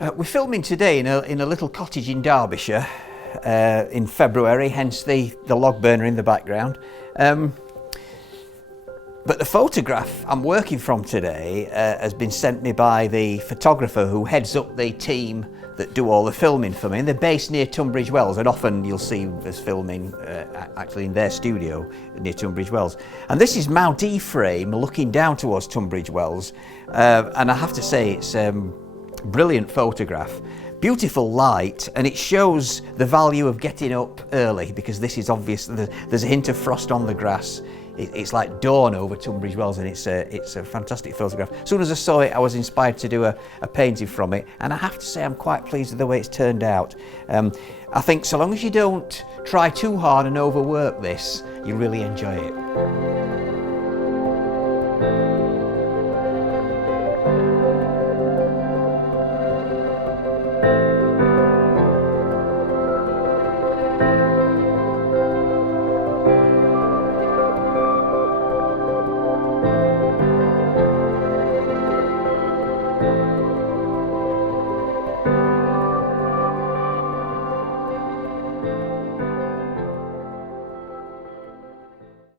We're filming today in a little cottage in Derbyshire in February, hence the log burner in the background. But the photograph I'm working from today has been sent me by the photographer who heads up the team that do all the filming for me. And they're based near Tunbridge Wells, and often you'll see us filming actually in their studio near Tunbridge Wells. And this is Mount Ephraim looking down towards Tunbridge Wells. And I have to say it's brilliant photograph. Beautiful light, and it shows the value of getting up early, because this is obvious. There's a hint of frost on the grass. It's like dawn over Tunbridge Wells, and it's a fantastic photograph. As soon as I saw it, I was inspired to do a painting from it, and I have to say I'm quite pleased with the way it's turned out. I think so long as you don't try too hard and overwork this, you really enjoy it.